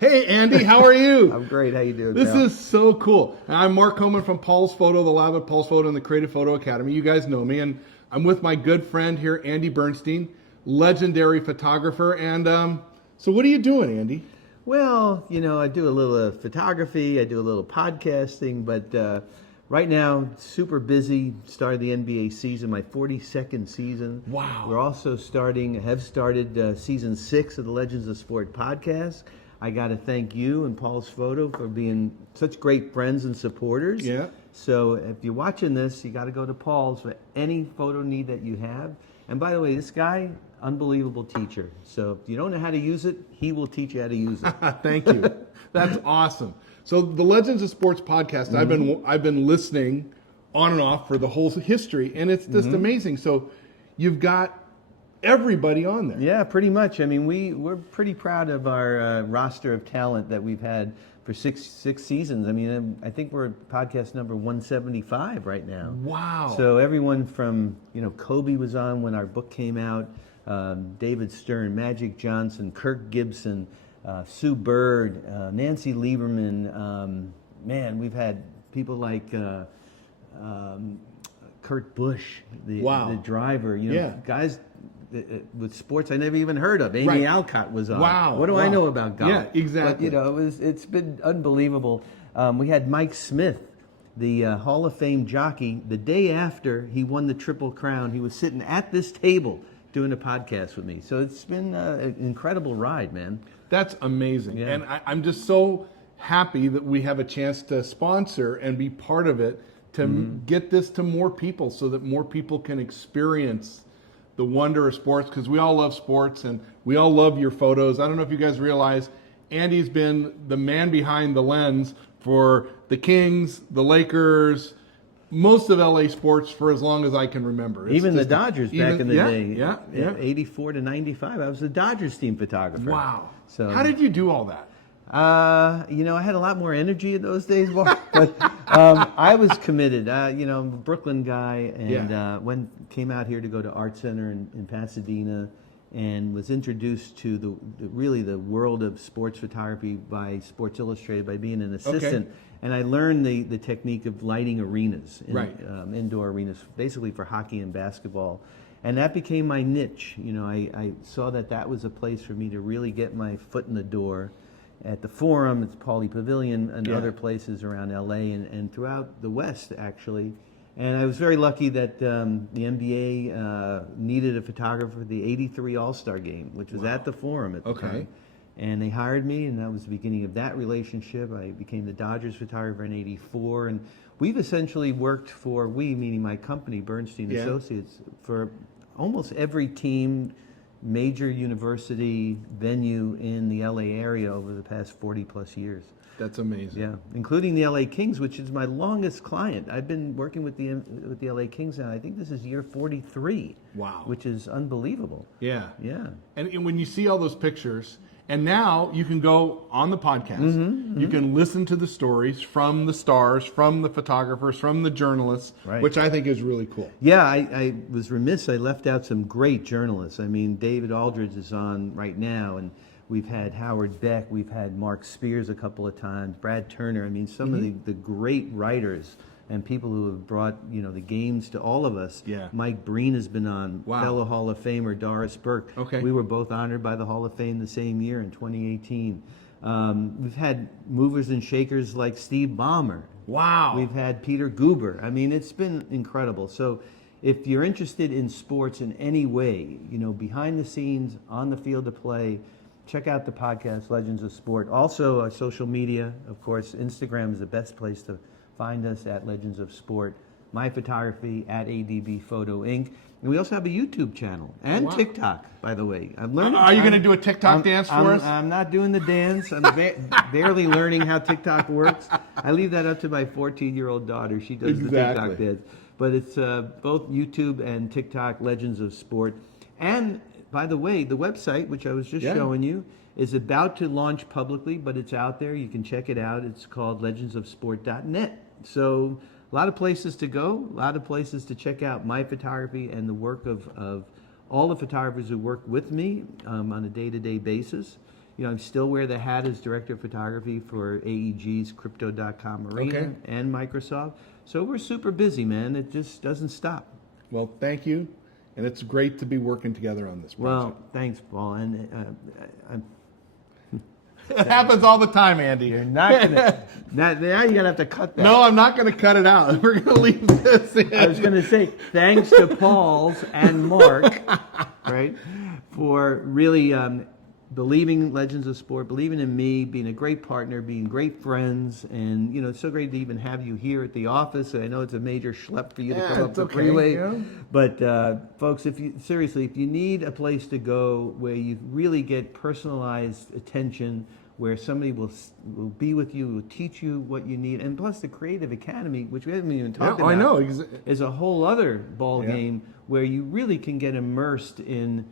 Hey, Andy, how are you? I'm great. How you doing, This pal? is so cool. And I'm Mark Coleman from Paul's Photo, the lab at Paul's Photo and the Creative Photo Academy. You guys know me, and I'm with my good friend here, Andy Bernstein, legendary photographer. And so what are you doing, Andy? Well, I do a little photography. I do a little podcasting, but right now, super busy. Started the NBA season, my 42nd season. Wow. We're also have started season 6 of the Legends of Sport podcast. I got to thank you and Paul's Photo for being such great friends and supporters. Yeah. So if you're watching this, you got to go to Paul's for any photo need that you have. And by the way, this guy, unbelievable teacher. So if you don't know how to use it, he will teach you how to use it. Thank you. That's awesome. So the Legends of Sports podcast, I've been listening on and off for the whole history, and it's just amazing. So you've got everybody on there. Yeah, pretty much. I mean, we're pretty proud of our roster of talent that we've had for six seasons. I mean, I think we're podcast number 175 right now. Wow. So everyone from, Kobe was on when our book came out, David Stern, Magic Johnson, Kirk Gibson, Sue Bird, Nancy Lieberman. Man, we've had people like Kurt Busch, the driver. Guys with sports I never even heard of. Amy Alcott was on. Wow. What do I know about golf? Yeah, exactly. But it's been unbelievable. We had Mike Smith, the Hall of Fame jockey. The day after he won the Triple Crown, he was sitting at this table doing a podcast with me. So it's been an incredible ride, man. That's amazing. Yeah. And I'm just so happy that we have a chance to sponsor and be part of it to get this to more people so that more people can experience the wonder of sports, because we all love sports and we all love your photos. I don't know if you guys realize, Andy's been the man behind the lens for the Kings, the Lakers, most of LA sports for as long as I can remember. Even the Dodgers back in the day. Yeah. 84 to 95. I was the Dodgers team photographer. Wow. So how did you do all that? I had a lot more energy in those days, Mark, but I was committed. I'm a Brooklyn guy, and came out here to go to Art Center in Pasadena, and was introduced to the world of sports photography by Sports Illustrated by being an assistant. Okay. And I learned the technique of lighting arenas, Right. Indoor arenas, basically for hockey and basketball. And that became my niche. I saw that was a place for me to really get my foot in the door. At the Forum, it's Pauley Pavilion, and other places around LA and throughout the West, actually. And I was very lucky that the NBA needed a photographer for the '83 All-Star Game, which was at the Forum at the time. And they hired me, and that was the beginning of that relationship. I became the Dodgers photographer in '84, and we've essentially worked for, meaning my company, Bernstein Associates, for almost every team, major university venue in the LA area over the past 40 plus years. That's amazing. Yeah, including the LA Kings, which is my longest client. I've been working with the LA Kings now. I think this is year 43. Wow. Which is unbelievable. Yeah. Yeah. And when you see all those pictures, and now you can go on the podcast, you can listen to the stories from the stars, from the photographers, from the journalists, which I think is really cool. Yeah, I was remiss. I left out some great journalists. I mean, David Aldridge is on right now, and we've had Howard Beck, we've had Mark Spears a couple of times, Brad Turner. I mean, some of the great writers and people who have brought, the games to all of us. Yeah. Mike Breen has been on, fellow Hall of Famer Doris Burke. Okay. We were both honored by the Hall of Fame the same year in 2018. We've had movers and shakers like Steve Ballmer. Wow. We've had Peter Guber. I mean, it's been incredible. So if you're interested in sports in any way, behind the scenes, on the field of play, check out the podcast, Legends of Sport. Also, our social media, of course, Instagram is the best place to find us at Legends of Sport. My photography at ADB Photo Inc. And we also have a YouTube channel and TikTok, by the way. I'm learning. Are you going to do a TikTok dance for us? I'm not doing the dance. I'm barely learning how TikTok works. I leave that up to my 14-year-old daughter. She does the TikTok dance. But it's both YouTube and TikTok, Legends of Sport. And by the way, the website, which I was just showing you, is about to launch publicly, but it's out there. You can check it out. It's called legendsofsport.net. So a lot of places to go, a lot of places to check out my photography and the work of all the photographers who work with me on a day-to-day basis. I still wear the hat as director of photography for AEG's Crypto.com Arena Okay. and Microsoft. So we're super busy, man. It just doesn't stop. Well, thank you, and it's great to be working together on this project. Well, thanks, Paul. And It happens all the time, Andy. you're not gonna. now you're gonna have to cut that. No, I'm not going to cut it out. We're going to leave this in. I was going to say thanks to Paul's and Mark, right, for really believing in Legends of Sport, believing in me, being a great partner, being great friends, and it's so great to even have you here at the office. I know it's a major schlep for you to come up it's the okay, freeway, yeah. but folks, if you need a place to go where you really get personalized attention, where somebody will be with you, will teach you what you need, and plus the Creative Academy, which we haven't even talked about, I know. is a whole other ball Yeah. game where you really can get immersed in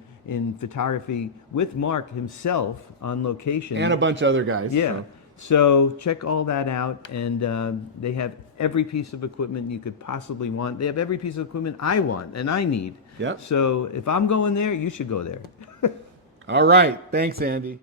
photography with Mark himself on location. And a bunch of other guys. Yeah. So check all that out, and they have every piece of equipment you could possibly want. They have every piece of equipment I want and I need. Yep. So if I'm going there, you should go there. All right. Thanks, Andy.